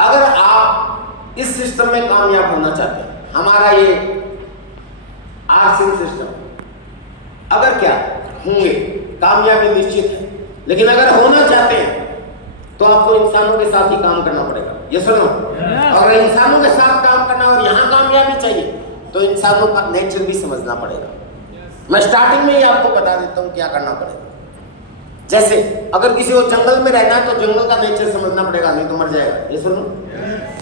अगर आप इस सिस्टम में कामयाब होना चाहते हैं, हमारा ये आरसिम सिस्टम, अगर क्या होंगे कामयाबी निश्चित है, लेकिन अगर होना चाहते हैं तो आपको इंसानों के साथ ही काम करना पड़ेगा। ये सुनो, अगर इंसानों के साथ काम करना और यहाँ कामयाबी चाहिए तो इंसानों का नेचर भी समझना पड़ेगा। मैं स्टार्टिंग में ही आपको बता देता हूँ क्या करना पड़ेगा। जैसे अगर किसी को जंगल में रहना है तो जंगल का नेचर समझना पड़ेगा, नहीं तो मर जाएगा। ये सुनो,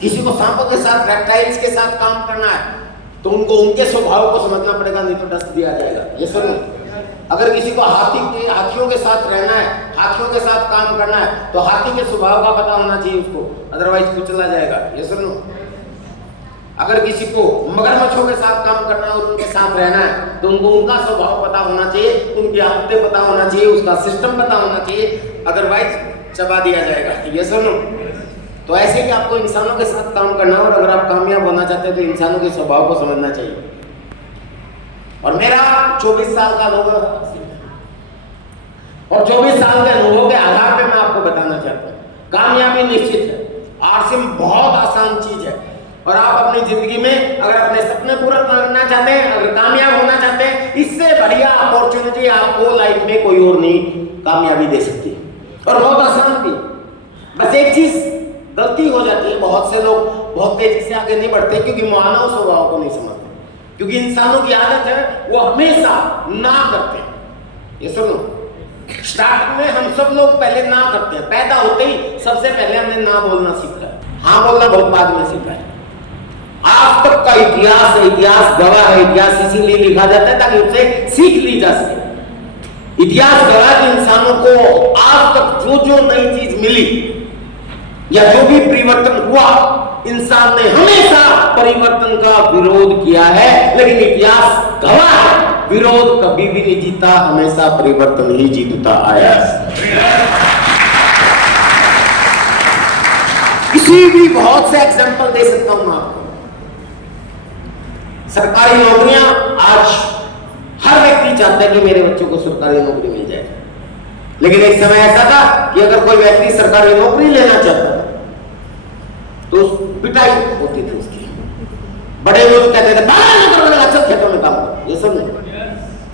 किसी को सांपों के साथ, रेप्टाइल्स के साथ काम करना है तो उनको उनके स्वभाव को समझना पड़ेगा, नहीं तो डस दिया जाएगा। ये सुनो, अगर किसी को हाथियों के साथ रहना है, हाथियों के साथ काम करना है तो हाथी के स्वभाव का पता होना चाहिए उसको, अदरवाइज कुचला जाएगा। ये सुनो, अगर किसी को मगरमच्छों के साथ काम करना है और उनके साथ रहना है तो उनको उनका स्वभाव पता होना चाहिए, उनकी आदतें पता होना चाहिए, उसका सिस्टम पता होना चाहिए, अदरवाइज चबा दिया जाएगा। ये सुनो, तो ऐसे ही आपको इंसानों के साथ काम करना और अगर आप कामयाब होना चाहते हैं तो इंसानों के स्वभाव को समझना चाहिए। और मेरा 24 साल का अनुभव और 24 साल के अनुभव के आधार पे मैं आपको बताना चाहता हूँ, कामयाबी निश्चित है। आरसिम बहुत आसान चीज है और आप अपनी जिंदगी में अगर अपने सपने पूरा करना चाहते हैं, अगर कामयाब होना चाहते हैं, इससे बढ़िया अपॉर्चुनिटी आपको लाइफ में कोई और नहीं कामयाबी दे सकती और बहुत आसान भी। बस एक चीज गलती हो जाती है, बहुत से लोग बहुत तेजी से आगे नहीं बढ़ते क्योंकि मानव स्वभाव को नहीं समझते, क्योंकि इंसानों की आदत है वो हमेशा ना करते हैं। ये सुनो, स्टार्टिंग में हम सब लोग पहले ना करते हैं, पैदा होते ही सबसे पहले हमने ना बोलना सीखा है, हाँ बोलना बहुत बाद में सीखा है। आज तक का इतिहास गवाह है, इतिहास इसीलिए लिखा जाता है ताकि उससे सीख ली जा सके। इतिहास गवाह के इंसानों को आज तक जो जो नई चीज मिली या जो भी परिवर्तन हुआ, इंसान ने हमेशा परिवर्तन का विरोध किया है, लेकिन इतिहास गवाह है विरोध कभी भी नहीं जीता, हमेशा परिवर्तन ही जीतता आया। किसी भी बहुत से एग्जांपल दे सकता हूं मैं आपको। सरकारी नौकरियां, आज हर व्यक्ति चाहता है कि मेरे बच्चों को सरकारी नौकरी मिल जाए, लेकिन एक समय ऐसा था कि अगर कोई व्यक्ति सरकारी नौकरी लेना चाहता तो पिटाई होती थी उसकी। बड़े लोग कहते थे अच्छा खेतों में काम कर। ये सब नहीं,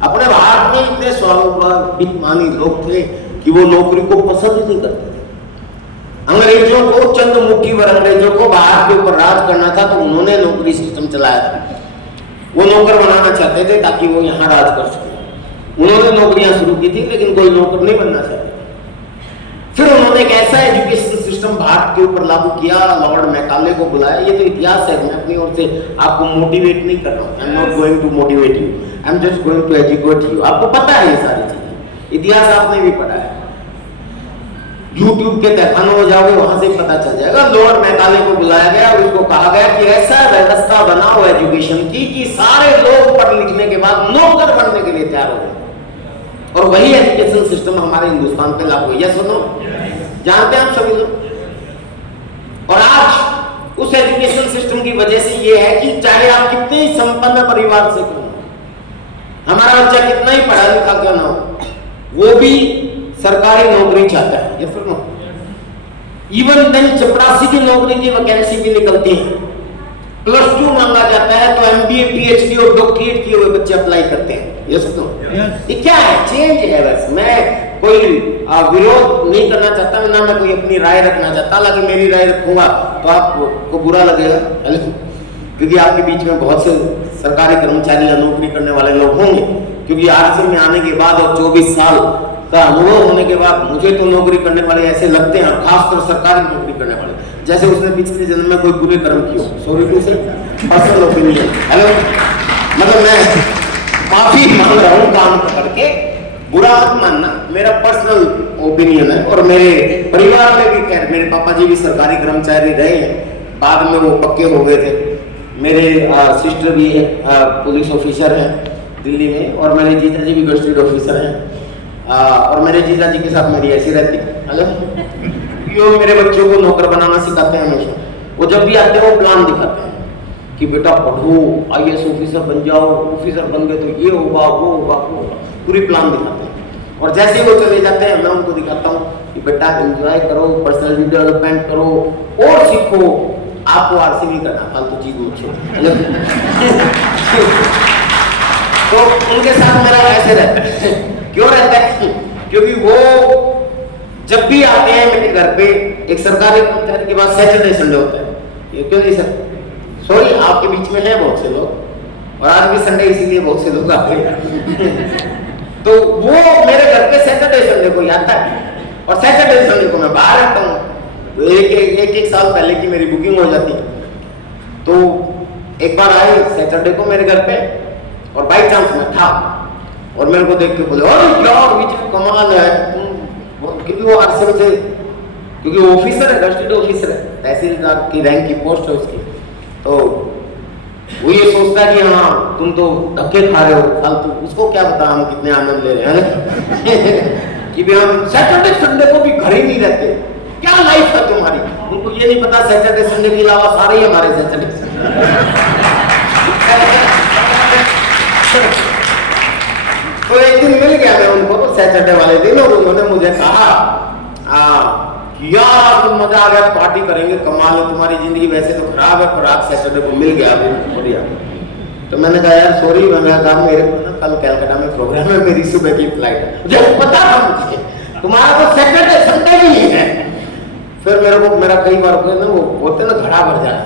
अपने भारत में इतने स्वाभिमानी लोग थे कि वो नौकरी को पसंद ही नहीं करते थे। अंग्रेजों को, चंद मुट्ठी भर अंग्रेजों को भारत के ऊपर राज करना था तो उन्होंने नौकरी सिस्टम चलाया था। वो नौकर बनाना चाहते थे ताकि वो यहाँ राज कर सके। उन्होंने नौकरियां शुरू की थी लेकिन कोई नौकर नहीं बनना चाहते। फिर उन्होंने एक ऐसा एजुकेशन सिस्टम भारत के ऊपर लागू किया, लॉर्ड मैकाले को बुलाया। ये तो इतिहास है, मैं अपनी ओर से आपको मोटिवेट नहीं कर रहा हूँ। I am not going to motivate you, I am just going to educate you. आपको पता है ये सारी चीजें, इतिहास आपने भी पढ़ा है, यूट्यूब के तहखानों में जाओगे वहां से पता चल जाएगा। लॉर्ड मैकाले को बुलाया गया और उसको कहा गया कि ऐसा व्यवस्था बनाओ एजुकेशन की कि सारे लोग पढ़ लिखने के बाद नौकर बनने के लिए तैयार हो गए। और वही एजुकेशन सिस्टम हमारे हिंदुस्तान पे लागू है। सुनो, जानते हैं आप सभी लोग। और आज उस एजुकेशन सिस्टम की वजह से ये है कि चाहे आप कितने ही संपन्न परिवार से क्यों, हमारा बच्चा कितना ही पढ़ा लिखा क्यों ना हो, वो भी सरकारी नौकरी चाहता है। ये सुनो, इवन देन चपरासी की नौकरी की वैकेंसी भी निकलती है, +2 मांगा जाता है तो MBA PhD और डॉक्टरेट किए हुए बच्चे अप्लाई करते हैं। ये सुनो, ये क्या है, चेंज है। बस मैं कोई विरोध नहीं करना चाहता, ना मैं कोई अपनी राय रखना चाहता, हालांकि मेरी राय रखूंगा तो आपको बुरा लगेगा, क्योंकि आपके बीच में बहुत से सरकारी कर्मचारी या नौकरी करने वाले लोग होंगे। क्योंकि आरसिम में आने के बाद और 24 साल का अनुभव होने के बाद मुझे तो नौकरी करने वाले ऐसे लगते हैं, खासकर सरकारी नौकरी करने वाले, जैसे उसने पिछले जन्म में कोई बुरे कर्म किए। सॉरी टू से पर्सनल ओपिनियन, हेलो, मतलब मैं माफी मांग रहा हूँ काम करके, बुरा मत मानना, मेरा पर्सनल ओपिनियन है। और मेरे परिवार में भी, खैर मेरे पापा जी भी सरकारी कर्मचारी रहे हैं, बाद में वो पक्के हो गए थे। मेरे सिस्टर भी पुलिस ऑफिसर हैं दिल्ली में, और मेरे जीजा जी भी गस्टेड ऑफिसर हैं। और मेरे जीजा जी के साथ मेरी ऐसी रहती है, हेलो, यो मेरे बच्चों को नौकर बनाना सिखाते हैं हमेशा। वो जब भी आते हैं वो प्लान दिखाते हैं कि बेटा पढ़ो, IAS ऑफिसर बन जाओ, ऑफिसर बन गए तो ये होगा, वो होगा, वो होगा, पूरी प्लान दिखाते हैं। और जैसे वो चले जाते हैं मैं उनको दिखाता हूँ कि बेटा एंजॉय करो, पर्सनल डेवलपमेंट करो और सीखो, आपको आरसीबी करना, फालतू चीज मत छोड़ो। तो उनके साथ मेरा ऐसे रहता है। क्यों रहता है? क्योंकि वो जब भी आते हैं मेरे घर पे, एक सरकारी पंचायत के बाद सैटरडे संडे होता है, ये क्यों नहीं सर, सॉरी आपके बीच में है बहुत से लोग, और आज भी संडे इसीलिए बहुत से लोग आते हैं। तो वो मेरे घर पे सैटरडे संडे को आता है, और सैटरडे संडे को मैं बाहर रहता हूँ, तो एक साल पहले की मेरी बुकिंग हो जाती है। तो एक बार आए सैटरडे को मेरे घर पे, और बाई चांस मैं था, और मेरे को देख के बोले अरे यार विजय कमाल है, क्योंकि वो आरसीबी से, क्योंकि वो ऑफिसर है, गस्टेड ऑफिसर है, तहसीलदार की रैंक की पोस्ट है उसकी, तो वो ये सोचता है कि हाँ तुम तो धक्के खा रहे हो फालतू, उसको क्या पता हम कितने आनंद ले रहे हैं। कि भी हम सैटरडे संडे को भी घर ही नहीं रहते, क्या लाइफ है तुम्हारी, उनको ये नहीं पता सैटरडे संडे के अलावा सारे ही हमारे सैटरडे तो एक दिन मिल गया मैं उनको सैटरडे वाले दिन, और उन्होंने मुझे कहा यार तुम मजा आ गया, पार्टी करेंगे, कमाल है तुम्हारी जिंदगी, वैसे तो खराब है पर आज सैटरडे को मिल गया बढ़िया। तो मैंने कहा यार सॉरी, मैंने कहा मेरे को ना कल कलकत्ता में प्रोग्राम है, मेरी सुबह की फ्लाइट है, मुझे पता था मुझे तुम्हारा तो सैटरडे संडे ही है। फिर मेरे को मेरा कई बार ना वो होते ना घड़ा भर जाए,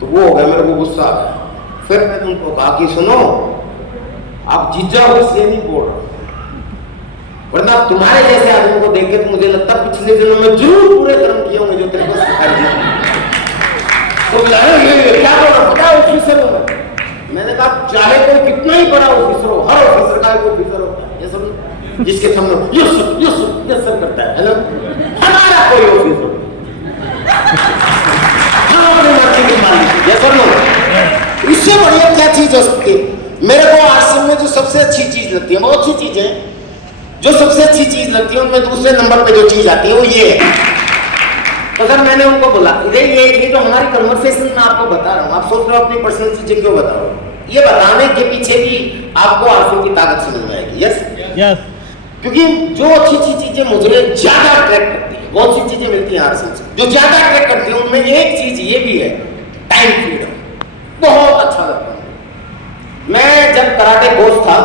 तो वो हो गया, मेरे को गुस्सा आ गया। फिर मैंने उनको कहा कि सुनो आप जीजा हो इसलिए नहीं बोल रहा, वरना तुम्हारे जैसे आदमी को देख के तो मुझे लगता पिछले दिनों में जरूर पूरे कर्म किए होंगे जो तेरे को सिखाई दिया। तो क्या बोल रहा पता ऑफिसर हो, मैंने कहा चाहे कोई कितना ही बड़ा ऑफिसर हो, हर ऑफिसर का एक ऑफिसर होता है, ये सब जिसके सामने यस सर करता है ना, हमारा कोई ऑफिसर हम अपनी मर्जी के मालिक, ये सब लोग। इससे बढ़िया क्या चीज हो सकती है? मेरे को आरसीबी में जो सबसे अच्छी चीज लगती है, बहुत सी चीजें जो सबसे अच्छी चीज लगती है उनमें दूसरे नंबर पे जो चीज आती है वो ये है। तो सर मैंने उनको बोला ये जो हमारी कन्वर्सेशन में आपको बता रहा हूँ, आप सोच रहे हो अपनी पर्सनल चीजें क्यों बता रहा हूँ, ये बताने के पीछे भी आपको आरसीबी की ताकत समझ में आएगी। यस क्योंकि जो अच्छी अच्छी चीजें मुझे ज्यादा अट्रैक्ट करती है, बहुत सी चीजें मिलती हैं आरसीबी से जो ज्यादा अट्रैक्ट करती है, उनमें एक चीज ये भी है, टाइम फ्रीडम, बहुत अच्छा लगता है। मैं जब कराटे कोच था,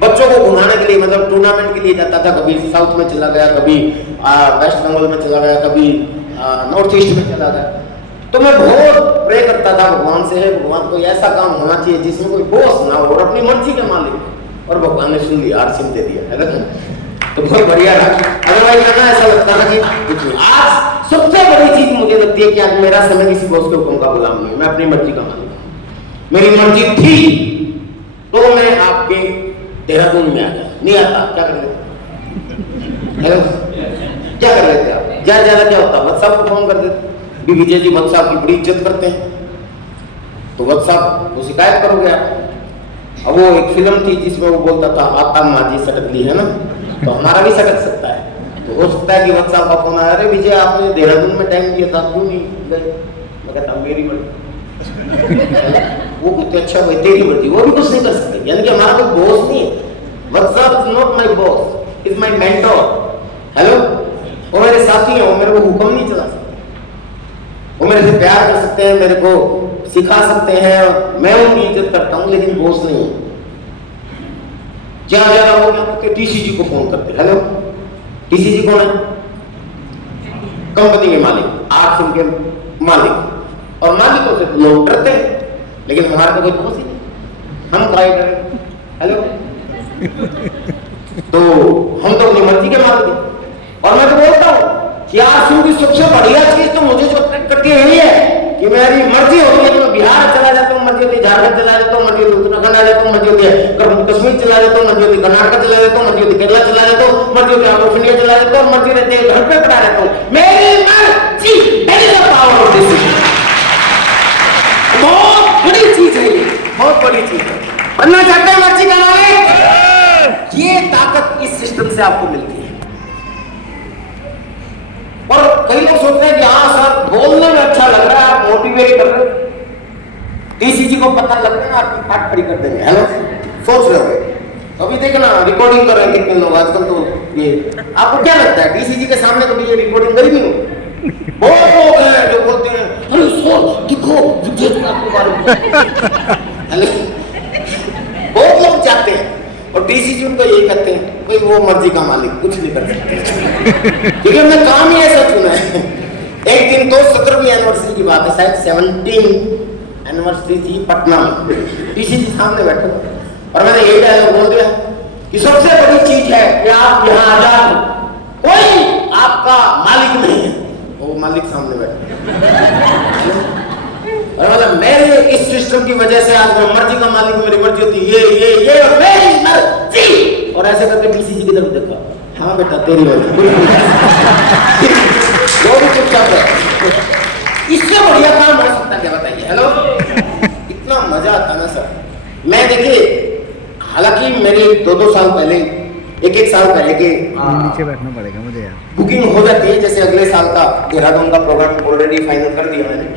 बच्चों को घुमाने के लिए मतलब टूर्नामेंट के लिए जाता था, कभी साउथ में चला गया, कभी वेस्ट बंगाल में चला गया, कभी नॉर्थ ईस्ट में चला गया, तो मैं बहुत प्रे करता था भगवान से, है भगवान को ऐसा काम होना चाहिए जिसमें कोई बॉस ना हो और अपनी मर्जी के मालिक, और भगवान ने सुन लिया, आरसीबी दे दिया है ना, तो बहुत बढ़िया रहा। अदरवाइज करना ऐसा लगता था कि आज सबसे बड़ी चीज मुझे लगती है कि आज मेरा समय किसी बॉस के हुक्म का गुलाम नहीं, मैं अपनी मर्जी का मालिक हूं। मेरी मर्जी थी तो मैं आपके देहरादून में आ गया, नहीं आता क्या कर लेते, क्या कर लेते आप, ज्यादा क्या होता, व्हाट्सएप को फोन कर देते, विजय जी व्हाट्सएप की बड़ी इज्जत करते हैं, तो व्हाट्सएप को शिकायत करोगे आप। अब वो एक फिल्म थी जिसमें वो बोलता था आपका माजी सटक ली है ना, तो हमारा भी सटक सकता है, तो हो सकता है कि व्हाट्सएप का फोन आया, अरे विजय आपने देहरादून में टाइम दिया था क्यों नहीं गए, मैं कहता मेरी मर्जी। वो कहते अच्छा भाई तेरी मर्जी, वो भी कुछ नहीं कर सकते, यानी कि हमारा कोई बॉस नहीं है। WhatsApp is not my boss, is my mentor. Hello, वो मेरे साथी हैं, वो मेरे को हुक्म नहीं चला सकते, वो मेरे से प्यार कर सकते हैं, मेरे को सिखा सकते हैं, मैं उनकी इज्जत करता हूं, लेकिन बॉस नहीं है। जहां ज्यादा हो गया कि टीसीजी को फोन करते, हेलो टीसीजी कौन है? कंपनी के मालिक, आरसीबी के मालिक, और मालिकों से लोग डरते हैं, लेकिन हमारे को कोई बॉस ही नहीं, हम ट्राई करें, हेलो तो हम तो अपनी मर्जी के मालिक हैं। और मैं तो बोलता हूँ कि आरसीबी की सबसे बढ़िया चीज तो मुझे जो अट्रैक्ट करती है यही है कि मेरी मर्जी होती है तो मैं बिहार चला जाता हूँ, मर्जी होती है झारखंड चला जाता हूँ, मर्जी होती है उत्तराखंड आ जाता हूँ, मर्जी होती है कश्मीर चला जाता हूँ, मर्जी होती है कर्नाटक चला जाता हूँ, मर्जी होती है केरला चला जाता हूँ, मर्जी होती है आउट ऑफ इंडिया चला जाता हूँ, मर्जी रहती है घर पे पड़ा रहता हूँ, मेरी मर्जी, that is the power of decision. बहुत बड़ी चीज है ये, बहुत बड़ी चीज है। बनना चाहते हैं मर्जी का मालिक, ये ताकत इस सिस्टम से आपको मिलती है। और कई लोग सोचते हैं कि हाँ सर बोलने में अच्छा लग रहा है, आप मोटिवेट कर रहे हो, टीसीजी को पता लग रहा है आपकी फाट खड़ी कर देंगे, हेलो सोच रहे हो। अभी देखना रिकॉर्डिंग कर रहे हैं कितने लोग, आजकल तो ये आपको क्या लगता है डीसीजी के सामने कभी ये रिकॉर्डिंग करी नहीं हो? बहुत लोग हैं जो बोलते हैं अरे सो दिखो आपको मालूम हेलो, बहुत लोग चाहते हैं और डीसीजी उनको यही कहते हैं भाई वो मर्जी का मालिक, कुछ नहीं कर सकते क्योंकि हमने काम ही ऐसा चुना है। एक दिन तो 17वीं एनिवर्सरी की बात है, शायद 17 एनिवर्सरी थी पटना में, डीसीजी सामने बैठे और मैंने यही डायलॉग बोल दिया कि सबसे बड़ी चीज है कि आप यहाँ आजाद हो, कोई आपका मालिक नहीं है। वो मालिक सामने बैठे और मतलब मेरे इस सिस्टम की वजह से आज मैं मर्जी का मालिक, मेरी मर्जी होती ये और मेरी मर्जी, और ऐसे करके डीसीजी की तरफ देखा, हाँ बेटा तेरी मर्जी, वो भी चुपचाप है। इससे बढ़िया काम हो सकता क्या बताइए? हेलो, इतना मजा आता ना सर। मैं देखिए, हालांकि मेरी 2-2 साल पहले, 1-1 साल पहले के नीचे बैठना पड़ेगा मुझे यार, बुकिंग हो जाती है, जैसे अगले साल का देहरादून का प्रोग्राम ऑलरेडी फाइनल कर दिया मैंने,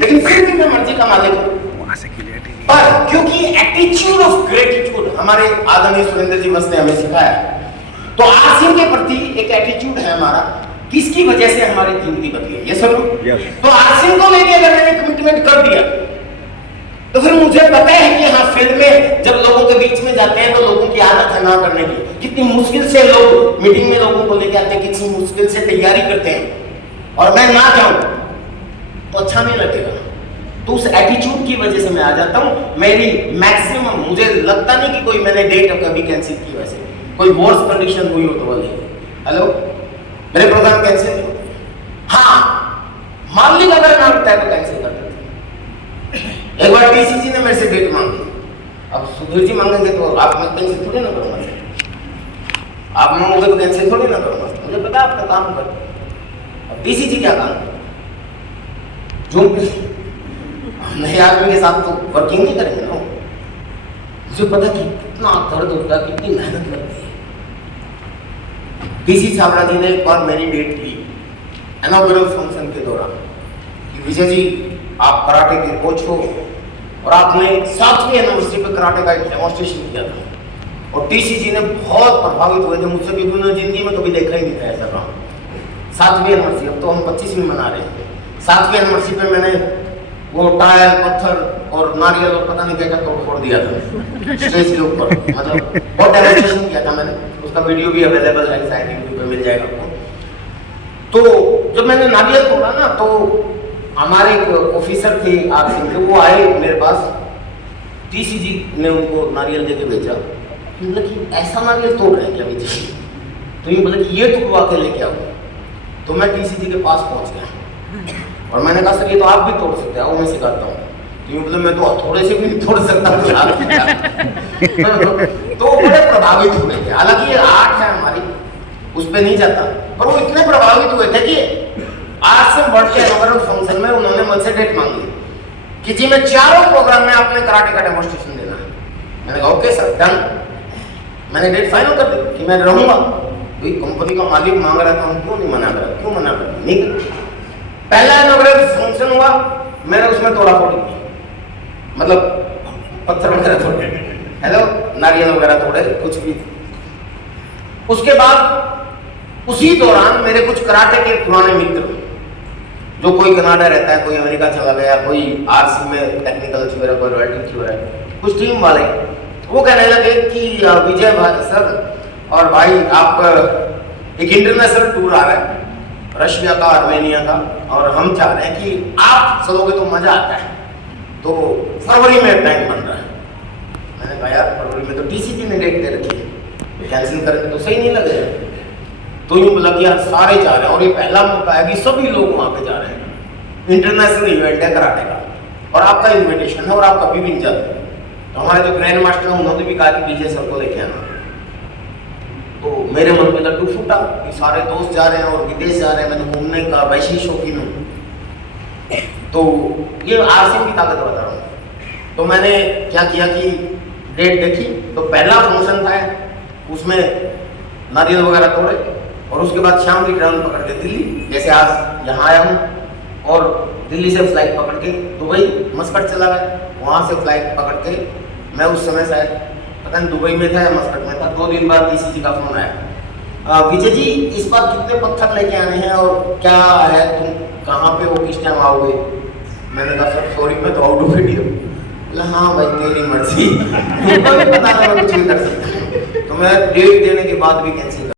लेकिन फिर भी मैं मर्जी का मालिक हूँ। वहां से क्लियरिटी पर क्योंकि एटीट्यूड ऑफ ग्रेटिट्यूड हमारे आदरणीय सुरेंद्र जी मस्त ने हमें सिखाया, तो आरसीएम के प्रति एक एटीट्यूड है हमारा, किसकी वजह से हमारी जिंदगी बदली है। ये सब तो आरसीएम को लेके अगर मैंने कमिटमेंट कर दिया तो फिर मुझे पता है कि हाँ फील्ड में जब लोगों के बीच में जाते हैं तो लोगों की आदत है ना करने की, कितनी मुश्किल से लोग मीटिंग में लोगों को लेके आते हैं, कितनी मुश्किल से तैयारी करते हैं, और मैं ना जाऊं तो अच्छा नहीं लगेगा। तो उस एटीट्यूड की वजह से मैं आ जाता हूँ। मेरी मैक्सिमम, मुझे लगता नहीं कि कोई मैंने डेट कभी कैंसिल की, वैसे कोई वर्स कंडीशन हुई हो तो वाली, हेलो मेरे प्रोग्राम कैंसिल नहीं होते। हाँ मालिक अगर ना होता है तो कैंसिल कर देते। एक बार डीसीजी ने मेरे से डेट मांगी, अब सुधीर जी मांगेंगे तो आप मैं कैंसिल थोड़ी ना करूँगा, आप मांगोगे तो कैंसिल थोड़ी ना करूँगा, मुझे पता है आपका काम कर। अब डीसीजी क्या काम, जो नए आदमी के साथ तो वर्किंग नहीं करेंगे ना, मुझे पता कि कितना दर्द होता है, कितनी मेहनत लगती है। डीसी छाबड़ा जी ने एक बार मेरी डेट ली इनॉग्रेशन फंक्शन के दौरान कि विजय जी आप कराटे के कोच हो और आपने 7वीं एनिवर्सरी पे कराटे का एक डेमोन्स्ट्रेशन किया था, और डीसी जी ने बहुत प्रभावित हुए थे मुझसे, भी उन्होंने जिंदगी में कभी देखा ही नहीं था ऐसा काम। 7वीं एनिवर्सरी, अब तो हम 25वीं मना रहे हैं, 7वीं एनिवर्सरी पे मैंने वो टायल पत्थर और नारियल और पता नहीं क्या क्या तोड़ फोड़ दिया था स्टेज के ऊपर, मतलब बहुत डेमोन्स्ट्रेशन किया था मैंने, उसका वीडियो भी अवेलेबल है, शायद यूट्यूब पे मिल जाएगा आपको। तो जब मैंने नारियल तोड़ा ना, तो हमारे एक ऑफिसर थे आरसीएम के, वो आए मेरे पास, डीसीजी ने उनको नारियल देके भेजा, मतलब कि ऐसा नारियल तोड़ रहे हैं क्या विजय जी, तो ये बोले कि ये तोड़वा के लेके आओ। तो मैं डीसीजी के पास पहुंच गया और मैंने कहा सर ये तो आप भी तोड़ सकते हो, मैं सिखाता हूँ। तो मतलब मैं तो थोड़े से भी नहीं तोड़ सकता तो बड़े प्रभावित हुए थे। हालांकि ये आर्ट है हमारी, उस पर नहीं जाता, पर वो इतने प्रभावित हुए थे कि आज से बढ़ के इनॉग्रेशन फंक्शन में उन्होंने मुझसे डेट मांगी कि जी मैं 4 प्रोग्राम में आपने कराटे का डेमोन्स्ट्रेशन देना है। मैंने कहा ओके सर डन। मैंने डेट फाइनल कर दी कि मैं रहूंगा, भाई कंपनी का मालिक मांग रहा था, हम क्यों नहीं मना करा, क्यों मना करा, नहीं करा। पहला इनॉग्रेशन फंक्शन हुआ, मैंने उसमें तोड़ा फोड़ी की, मतलब पत्थर वगैरह तोड़े, हेलो नारियल वगैरह तोड़े, कुछ भी। उसके बाद उसी दौरान मेरे कुछ कराटे के पुराने मित्र, जो कोई कनाडा रहता है, कोई अमेरिका चला गया, कोई आरसी में टेक्निकल अचीवर है, कोई रॉयल्टी अचीवर है, कुछ टीम वाले, वो कहने लगे कि विजय भाई सर और भाई आप एक इंटरनेशनल टूर आ रहा है रशिया का, आर्मेनिया का, और हम चाह रहे हैं कि आप चलोगे तो मजा आता है, तो फरवरी में प्लान बन रहा है। मैंने कहा यार फरवरी में तो डीसीजी ने डेट दे रखी है, कैंसिल करेंगे तो सही नहीं लगेगा। तो यूँ बोला कि यार सारे जा रहे हैं और ये पहला मौका है कि सभी लोग वहाँ पे जा रहे हैं, इंटरनेशनल इवेंट है कराटे का और आपका इन्विटेशन है और आप कभी भी नहीं जाते। तो हमारे जो ग्रैंड मास्टर हैं उन्होंने भी कहा कि विजय सर को लेके आना। तो मेरे मन में लड्डू फूटा कि सारे दोस्त जा रहे हैं और विदेश जा रहे हैं, मैंने घूमने का वैसी शौकीन हूँ। तो ये आरसीएम की ताकत बता रहा हूँ। तो मैंने क्या किया कि डेट देखी, तो पहला फंक्शन था उसमें नारियल वगैरह तोड़े और उसके बाद शाम की ट्रेन पकड़ के दिल्ली, जैसे आज यहाँ आया हूँ, और दिल्ली से फ्लाइट पकड़ के दुबई मस्कट चला गया, वहाँ से फ्लाइट पकड़ के मैं उस समय शायद पता नहीं दुबई में था या मस्कट में था। 2 दिन बाद डीसीजी का फोन आया विजय जी, इस बार कितने पत्थर लेके आने हैं और क्या है, तुम कहाँ पे हो, किस टाइम आओगे? मैंने कहा सर सॉरी, मैं तो आउट ऑफ इंडिया। बोला हाँ भाई तेरी मर्जी, मुझे भी पता नहीं मैं कुछ भी कर सकता हूँ। तो मैं डेट देने के बाद भी कैंसिल